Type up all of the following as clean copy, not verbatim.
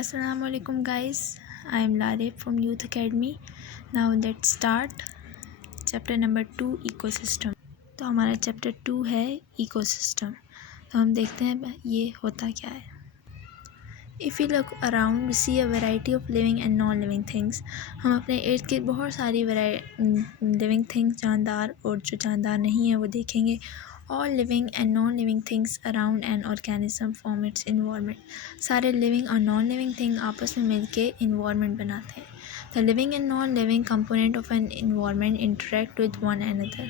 Assalamu alaikum guys, I am Larif from Youth Academy. Now let's start chapter number 2 ecosystem. तो हमारा chapter 2 है ecosystem. तो हम देखते हैं ये होता क्या है। If we look around we see a variety of living and non-living things. हम अपने इर्द गिर्द बहुत सारी लिविंग थिंग्स जानदार और जो जानदार नहीं है वो देखेंगे। All living and non-living things around an organism form its environment. सारे living और non-living thing आपस में मिलके environment बनाते हैं। The living and non-living component of an environment interact with one another.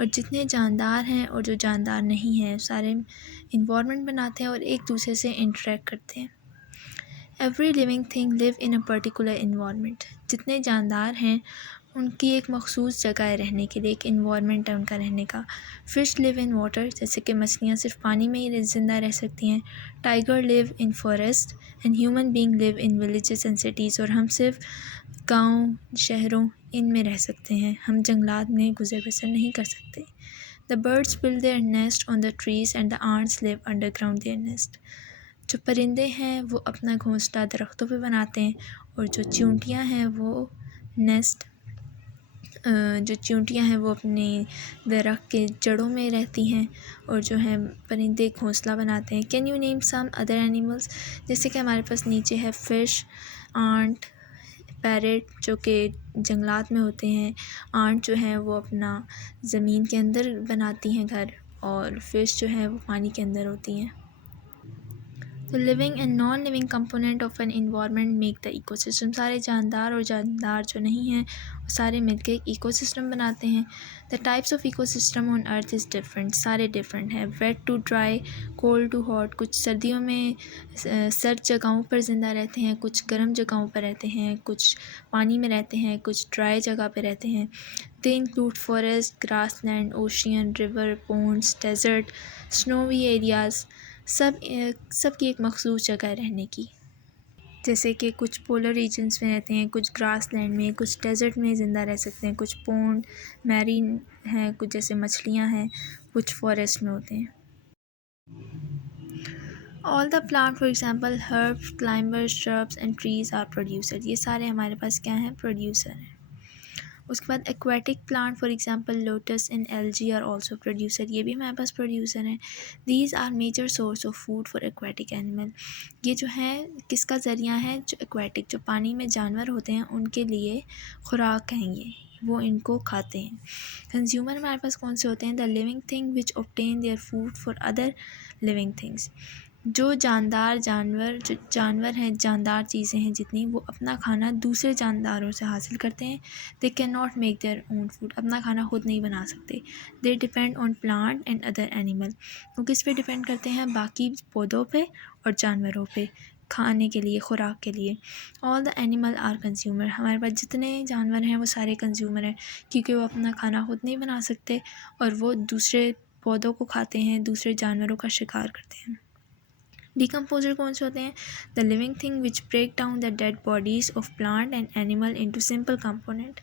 और जितने जानदार हैं और जो जानदार नहीं हैं सारे environment बनाते हैं और एक दूसरे से interact करते हैं। Every living thing live in a particular environment. जितने जानदार हैं उनकी एक मखसूस जगह है रहने के लिए, एक इन्वायरमेंट है उनका रहने का। फ़िश लिव इन वाटर, जैसे कि मछलियाँ सिर्फ पानी में ही ज़िंदा रह सकती हैं। Tiger live in forest and human being live in villages and cities, और हम सिर्फ गांव शहरों इनमें रह सकते हैं, हम जंगलात में गुजर बसर नहीं कर सकते। The birds build their nest on the trees and the ants live underground their nest. जो परिंदे हैं वो अपना घोंसला दरख्तों पे बनाते हैं, और जो चींटियाँ हैं वो अपने दरख्त के जड़ों में रहती हैं, और जो है परिंदे घोंसला बनाते हैं। Can you name some other animals, जैसे कि हमारे पास नीचे है फ़िश, आंट, पैरेट जो कि जंगलात में होते हैं। आंट जो है वो अपना ज़मीन के अंदर बनाती हैं घर, और फ़िश जो है वो पानी के अंदर होती हैं। तो living and non living component of an environment make the ecosystem. सारे जानदार और जानदार जो नहीं हैं वो सारे मिलकर एक इकोसिस्टम बनाते हैं। The types of ecosystem on earth is different, सारे डिफरेंट हैं। Wet to dry, cold to hot, कुछ सर्दियों में सर्द जगहों पर ज़िंदा रहते हैं, कुछ गर्म जगहों पर रहते हैं, कुछ पानी में रहते हैं, कुछ ड्राई जगह पर रहते हैं। They include forest, grassland, ocean, river, ponds, desert, snowy areas. सब की एक मखसूस जगह रहने की, जैसे कि कुछ पोलर रीजन्स में रहते हैं, कुछ ग्रासलैंड में, कुछ डेजर्ट में ज़िंदा रह सकते हैं, कुछ पोंड मैरीन हैं, कुछ जैसे मछलियां हैं, कुछ फॉरेस्ट में होते हैं। All the plant for example herbs, climbers, shrubs and trees are producer. ये सारे हमारे पास क्या हैं? प्रोड्यूसर हैं। उसके बाद aquatic plant for example lotus and algae are also producer, ये भी हमारे पास प्रोड्यूसर हैं। These are major source of food for aquatic animal. ये जो है किसका ज़रिया है? जो एक्वेटिक, जो पानी में जानवर होते हैं उनके लिए खुराक हैं, ये वो इनको खाते हैं। कंज्यूमर हमारे पास कौन से होते हैं? The living thing which obtain their food for other living things. जो जानवर हैं, जानदार चीज़ें हैं जितनी, वो अपना खाना दूसरे जानदारों से हासिल करते हैं। They can not make their own food, अपना खाना खुद नहीं बना सकते। They depend on plant and other animal, वो किस पे डिपेंड करते हैं? बाकी पौधों पे और जानवरों पे खाने के लिए, खुराक के लिए। All the animal are consumer, हमारे पास जितने जानवर हैं वो सारे कंज्यूमर हैं, क्योंकि वो अपना खाना खुद नहीं बना सकते और वो दूसरे पौधों को खाते हैं, दूसरे जानवरों का शिकार करते हैं। डिकम्पोजर कौन से होते हैं? The living thing which break down the dead bodies of plant and animal into simple component.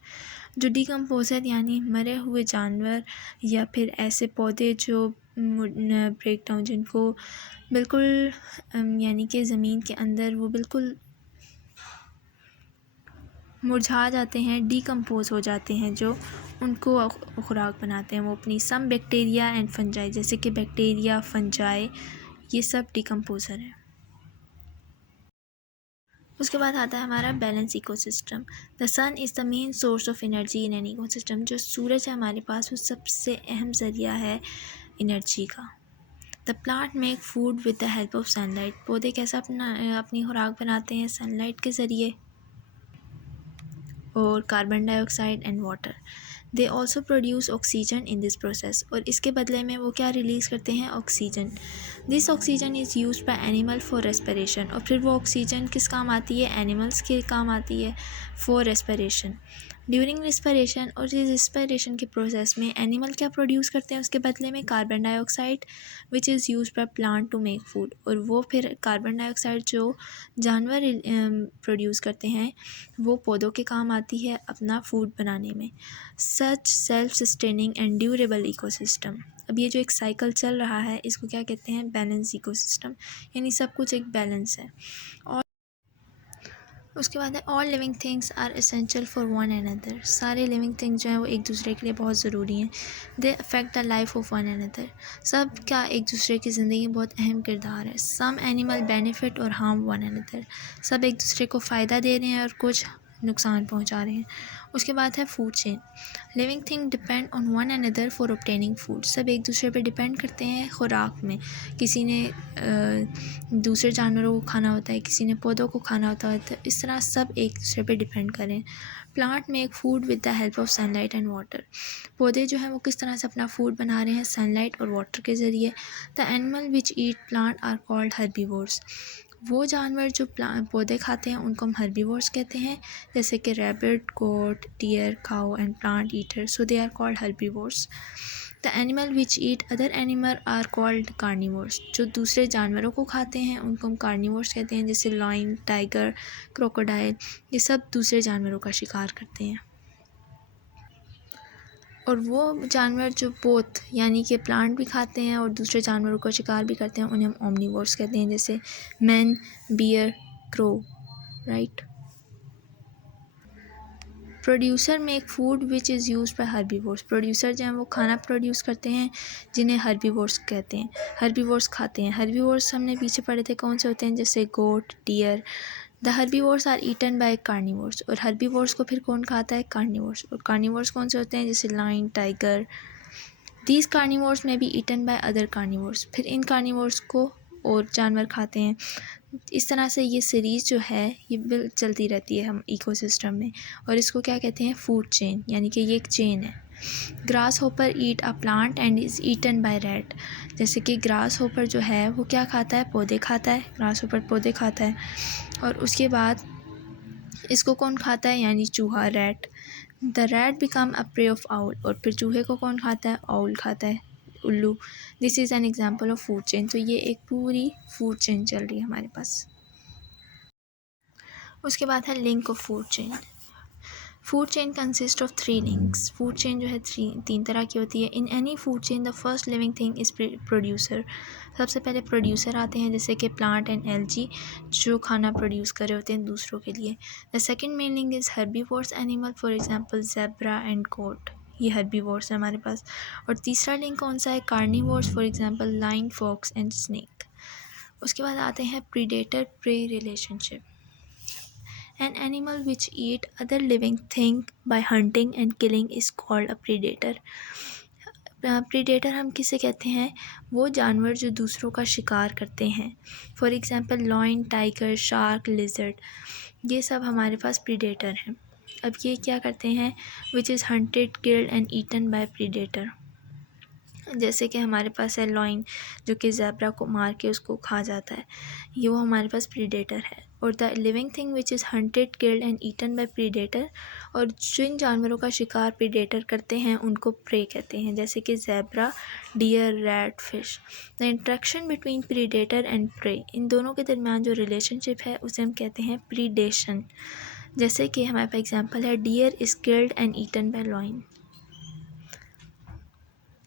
जो डिकम्पोजर यानी मरे हुए जानवर या फिर ऐसे पौधे जो ब्रेक डाउन, जिनको बिल्कुल यानी कि ज़मीन के अंदर वो बिल्कुल मुरझा जाते हैं, डिकम्पोज हो जाते हैं, जो उनको खुराक बनाते हैं। वो अपनी सम बैक्टीरिया एंड फंजाई, जैसे कि बैक्टीरिया, फंजाई, ये सब डिकम्पोज़र हैं। उसके बाद आता है हमारा balance ecosystem. The sun is the main source of energy in an ecosystem. जो सूरज है हमारे पास वो सबसे अहम ज़रिया है एनर्जी का। The plant make food with the help of sunlight. पौधे कैसा अपनी खुराक बनाते हैं? सनलाइट के ज़रिए और carbon dioxide and water. They also produce oxygen in this process, और इसके बदले में वो क्या रिलीज़ करते हैं? Oxygen. This oxygen is use bye animal for respiration, और फिर वो ऑक्सीजन किस काम आती है? एनिमल्स के काम आती है फॉर रेस्पिरेशन। ड्यूरिंग रेस्पिरेशन, और इस रेस्पिरेशन के प्रोसेस में एनिमल क्या प्रोड्यूस करते हैं उसके बदले में? Carbon dioxide which is use by plant to make food, और वो फिर कार्बन डाइऑक्साइड जो जानवर प्रोड्यूस करते हैं वो पौधों के काम आती है अपना फूड बनाने में। Such self sustaining and durable ecosystem. अब ये जो एक साइकिल चल रहा है इसको क्या कहते हैं? बैलेंस इकोसिस्टम, यानी सब कुछ एक बैलेंस है। और उसके बाद है all living things are essential for one another. सारे लिविंग थिंग्स जो हैं वो एक दूसरे के लिए बहुत ज़रूरी हैं। They affect the life of one another. सब का एक दूसरे की ज़िंदगी में बहुत अहम किरदार है। सम एनिमल बेनिफिट और हार्म वन अनदर। सब एक दूसरे को फ़ायदा दे रहे हैं और कुछ नुकसान पहुंचा रहे हैं। उसके बाद है food chain. Living thing depend on one another for obtaining food. सब एक दूसरे पे डिपेंड करते हैं खुराक में। किसी ने दूसरे जानवरों को खाना होता है, किसी ने पौधों को खाना होता है, तो इस तरह सब एक दूसरे पे डिपेंड करें। Plant make food with the help of sunlight and water. पौधे जो हैं वो किस तरह से अपना फूड बना रहे हैं, सनलाइट और वाटर के ज़रिए। The animal which eat plant are called herbivores. वो जानवर जो पौधे खाते हैं उनको हम हर्बीवोर्स कहते हैं, जैसे कि rabbit, goat, deer, cow and plant eater, so they are called herbivores. The animal which eat other animal are called carnivores. जो दूसरे जानवरों को खाते हैं उनको हम कार्निवोर्स कहते हैं, जैसे लायन, टाइगर, क्रोकोडाइल, ये सब दूसरे जानवरों का शिकार करते हैं। और वो जानवर जो बोथ यानी कि प्लांट भी खाते हैं और दूसरे जानवरों का शिकार भी करते हैं उन्हें हम ओमनीवोर्स कहते हैं, जैसे man, bear, crow, right. Producer make food which is use by herbivores. Producer जो हैं वो खाना प्रोड्यूस करते हैं जिन्हें हर्बीवोर्स कहते हैं। हर्बीवोर्स खाते हैं। हर्बीवोर्स हमने पीछे पढ़े थे कौन से होते हैं, जैसे goat, deer. The herbivores are eaten by carnivores. और हर्बीवोर्स को फिर कौन खाता है, कार्निवोर्स। और कार्निवोर्स कौन से होते हैं, जैसे lion, tiger. These carnivores may be eaten by other carnivores. फिर इन कार्निवोर्स को और जानवर खाते हैं। इस तरह से ये सीरीज़ जो है ये चलती रहती है हम इकोसिस्टम में, और इसको क्या कहते हैं, फूड चेन, यानी कि ये एक चेन है। Grasshopper eat a plant and is eaten by rat. जैसे कि ग्रास होपर जो है वो क्या खाता है, पौधे खाता है। ग्रास होपर पौधे खाता है और उसके बाद इसको कौन खाता है, यानी चूहा, rat. The rat become a pray of owl. और फिर चूहे को कौन खाता है, आउल खाता है, उल्लू। This is an example of food chain. तो ये एक पूरी फूड चेन चल रही है हमारे पास। उसके बाद है link of food chain. Food chain consist of 3 links. Food chain जो है तीन तरह की होती है। In any food chain the first living thing is producer. सबसे पहले प्रोड्यूसर आते हैं, जैसे कि प्लांट एंड एल्गी जो खाना प्रोड्यूस कर रहे होते हैं दूसरों के लिए। The second main link is herbivores animal, for example zebra and goat, ये हर्बीवोर्स है हमारे पास। और तीसरा लिंक कौन सा है, carnivores, for example lion, fox and snake. उसके बाद आते हैं predator prey relationship. An animal which eat other living thing by hunting and killing is called a predator. Predator हम किसे कहते हैं, वो जानवर जो दूसरों का शिकार करते हैं। For example lion, tiger, shark, lizard, ये सब हमारे पास प्रीडेटर हैं। अब ये क्या करते हैं, which is hunted, killed and eaten by predator. जैसे कि हमारे पास है लॉयन जो कि ज़ेब्रा को मार के उसको खा जाता है, ये वो हमारे पास प्रीडेटर है। और the living thing which is hunted, killed and eaten by predator, और जिन जानवरों का शिकार प्रीडेटर करते हैं उनको प्रे कहते हैं, जैसे कि zebra, deer, rat, fish. The interaction between predator and prey, इन दोनों के दरमियान जो रिलेशनशिप है उसे हम कहते हैं प्रीडेशन। जैसे कि हमारे पास एग्जाम्पल है, deer is killed and eaten by lion.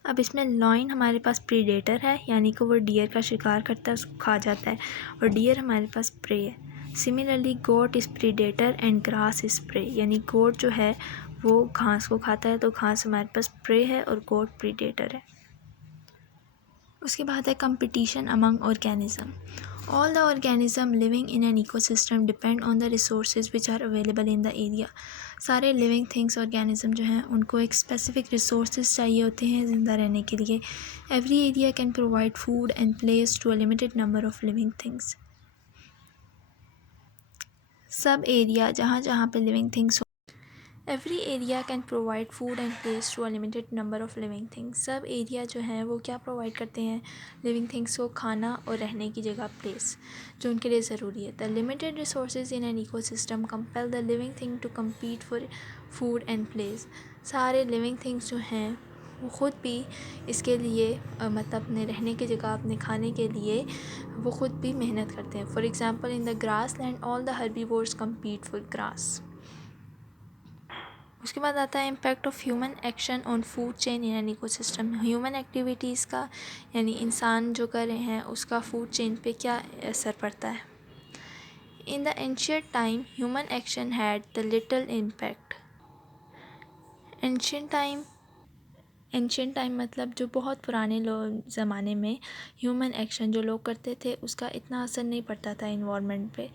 अब इसमें लॉयन हमारे पास प्रीडेटर है, यानी कि वो डियर का शिकार करता है, उसको खा जाता है, और डियर हमारे पास प्रे है। Similarly goat is predator and grass is prey, यानी गोट जो है वो घास को खाता है, तो घास हमारे पास प्रे है और गोट प्रीडेटर है। उसके बाद है competition among organism. All the organism living in an ecosystem depend on the resources which are available in the area. सारे लिविंग थिंग्स ऑर्गेनिज्म जो हैं उनको एक स्पेसिफिक रिसोर्सेज चाहिए होते हैं ज़िंदा रहने के लिए। Every area can provide food and place to a limited number of living things. सब एरिया जहाँ जहाँ पे living things, every area can provide food and place to a limited number of living things. सब area जो हैं वो क्या provide करते हैं, लिविंग थिंग्स को खाना और रहने की जगह, प्लेस जो उनके लिए ज़रूरी है। The limited resources in an ecosystem compel the living thing to compete for food and place. सारे लिविंग थिंग्स जो हैं वो ख़ुद भी इसके लिए मतलब अपने रहने की जगह, अपने खाने के लिए वो ख़ुद भी मेहनत करते हैं। For example in the grass land all the herbivores compete for grass. उसके बाद आता है impact of human action on food chain in an ecosystem. Human activities का, यानी इंसान जो कर रहे हैं उसका फूड चेन पे क्या असर पड़ता है। In the ancient time, human action had the little impact. Ancient time मतलब जो बहुत पुराने ज़माने में ह्यूमन एक्शन जो लोग करते थे उसका इतना असर नहीं पड़ता था इन्वायरमेंट पे.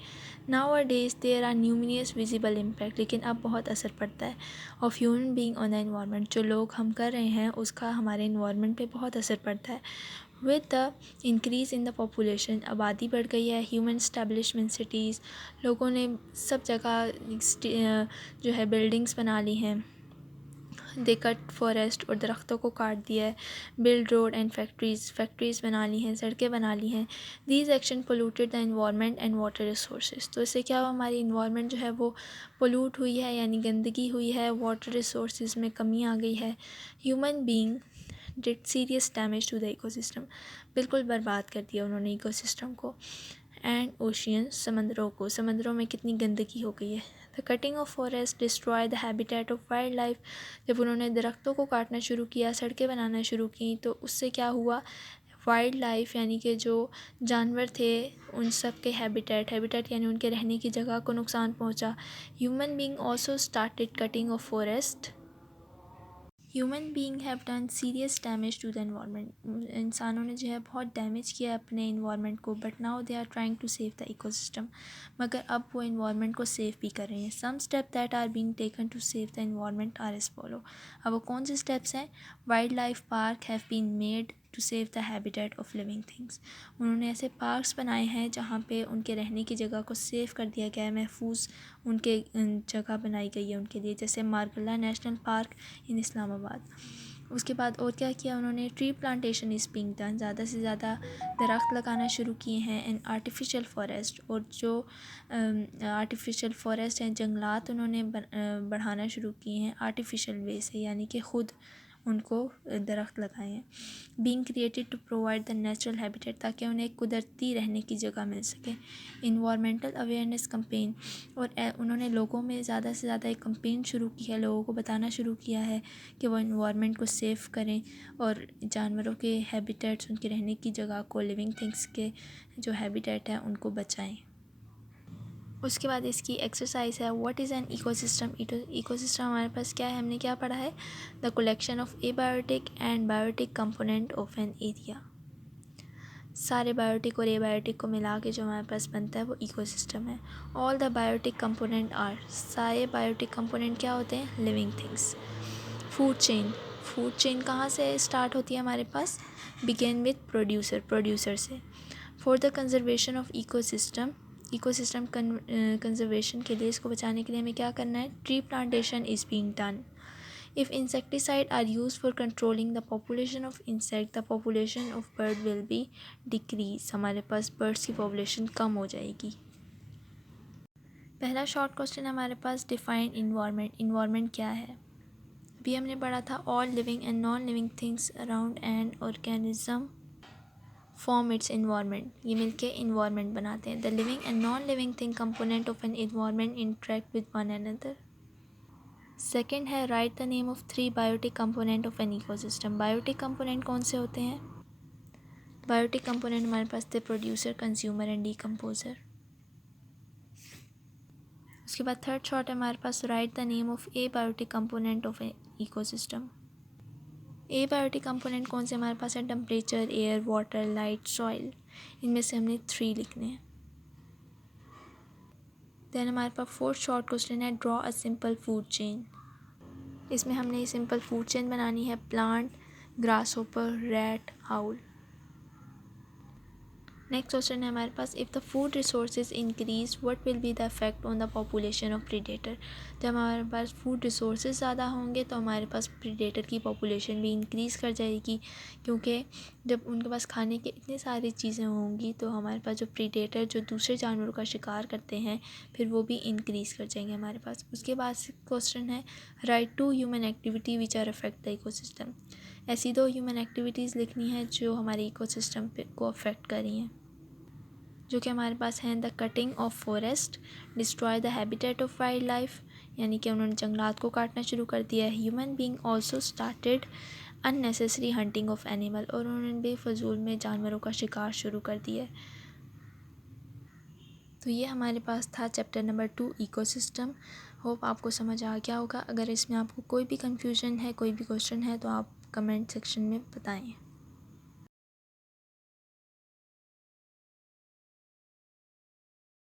Nowadays there are numerous visible impact, लेकिन अब बहुत असर पड़ता है of human being on the environment. जो लोग हम कर रहे हैं उसका हमारे इन्वायरमेंट पे बहुत असर पड़ता है. With the increase in the population, आबादी बढ़ गई है. ह्यूमन स्टैब्लिशमेंट सिटीज़, लोगों ने सब जगह जो है बिल्डिंग्स बना ली हैं. दे कट फॉरेस्ट, और दरख्तों को काट दिया है. बिल्ड रोड एंड फैक्ट्रीज़ बना ली हैं, सड़कें बना ली हैं. These action polluted the environment and water resources. तो इससे क्या हुआ, हमारी इन्वायरमेंट जो है वो पोल्यूट हुई है, यानी गंदगी हुई है. वाटर रिसोर्सेज में कमी आ गई है. Human being did serious damage to the ecosystem, बिल्कुल बर्बाद कर दिया उन्होंने इकोसिस्टम को. एंड ओशियन, समंदरों में कितनी गंदगी हो गई है. The cutting off forest destroy the habitat of wild life. जब उन्होंने दरख्तों को काटना शुरू किया, सड़कें बनाना शुरू की, तो उससे क्या हुआ, वाइल्ड लाइफ यानी कि जो जानवर थे उन सब के हैबिटेट यानी उनके रहने की जगह को नुकसान पहुंचा. Human being also started cutting off forest. Human being have done serious damage to the environment. इंसानों ने जो है बहुत डैमेज किया अपने इन्वायरमेंट को. But now they are trying to save the ecosystem, मगर अब वो इन्वायरमेंट को सेव भी कर रहे हैं. Some step that are being taken to save the environment are as follow. अब वो कौन से स्टेप्स हैं. Wildlife park have been made to save the habitat of living things. उन्होंने ऐसे पार्क्स बनाए हैं जहाँ पे उनके रहने की जगह को सेव कर दिया गया है, महफूज उनके जगह बनाई गई है उनके लिए, जैसे मार्गला नेशनल पार्क इन इस्लामाबाद. उसके बाद और क्या किया उन्होंने, tree plantation is being done. ज़्यादा से ज़्यादा दरख्त लगाना शुरू किए हैं. एंड आर्टिफिशियल फॉरेस्ट, और जो आर्टिफिशियल फॉरेस्ट हैं, जंगलात उन्होंने बढ़ाना शुरू किए हैं आर्टिफिशियल वे से, यानी कि ख़ुद उनको दरख्त लगाए हैं. Being created to provide the natural habitat, ताकि उन्हें कुदरती रहने की जगह मिल सके. इन्वायरमेंटल अवेयरनेस कंपेन, और उन्होंने लोगों में ज़्यादा से ज़्यादा एक कंपेन शुरू की है, लोगों को बताना शुरू किया है कि वो इन्वायरमेंट को सेव करें और जानवरों के हैबिटेट्स, उनके रहने की जगह को, लिविंग थिंग्स के जो हैबिटेट है उनको बचाएं. उसके बाद इसकी एक्सरसाइज है, what is an ecosystem. Ecosystem हमारे पास क्या है, हमने क्या पढ़ा है, the collection of abiotic and biotic component of an area. सारे बायोटिक और एबायोटिक को मिला के जो हमारे पास बनता है वो इकोसिस्टम है. All the biotic component are, सारे बायोटिक कंपोनेंट क्या होते हैं, लिविंग थिंग्स. फूड चेन कहाँ से स्टार्ट होती है हमारे पास, बिगेन विथ प्रोड्यूसर से. For the conservation of ecosystem conservation के लिए, इसको बचाने के लिए हमें क्या करना है, tree plantation is being done. If insecticide are used for controlling the population of insect, the population of bird will be decrease. हमारे पास birds की population कम हो जाएगी. पहला शॉर्ट क्वेश्चन हमारे पास, डिफाइन इन्वायरमेंट क्या है. अभी हमने पढ़ा था, all living and non-living things around an organism form its environment. ये मिलके environment बनाते हैं. The living and non-living thing component of an environment interact with one another. Second है, write the name of 3 biotic component of an ecosystem. Biotic component कौन से होते हैं, biotic component हमारे पास थे प्रोड्यूसर, कंज्यूमर एंड डीकम्पोजर. उसके बाद third short है हमारे पास, write the name of abiotic component of a ecosystem. Abiotic component कौन से हमारे पास है, temperature, air, water, light, soil. इनमें से हमने 3 लिखने हैं. देन हमारे पास फोर्थ शॉर्ट क्वेश्चन है, draw a simple food chain. इसमें हमने सिंपल फूड चेन बनानी है, plant, grasshopper, rat, owl. Next question है हमारे पास, if the food resources increase what will be the effect on the population of predator. जब हमारे पास फूड रिसोर्सेज ज़्यादा होंगे तो हमारे पास प्रीडेटर की पॉपुलेशन भी इंक्रीज़ कर जाएगी, क्योंकि जब उनके पास खाने की इतनी सारी चीज़ें होंगी तो हमारे पास जो प्रीडेटर जो दूसरे जानवरों का शिकार करते हैं फिर वो भी इंक्रीज़ कर जाएंगे हमारे पास. उसके बाद क्वेश्चन है, write 2 human activity which are affect the ecosystem. ऐसी 2 ह्यूमन एक्टिविटीज़ लिखनी है जो हमारे इकोसिस्टम को अफेक्ट कर रही हैं, जो कि हमारे पास हैं, the cutting off forest destroy the habitat of wild life, यानी कि उन्होंने जंगलात को काटना शुरू कर दिया है. Human being also started unnecessary hunting of animal, और उन्होंने बेफजूल में जानवरों का शिकार शुरू कर दिया है. तो ये हमारे पास था चैप्टर नंबर 2 इकोसिस्टम। होप आपको समझ आ गया होगा। अगर इसमें आपको कोई भी कन्फ्यूजन है, कोई भी क्वेश्चन है तो आप कमेंट सेक्शन में बताएं।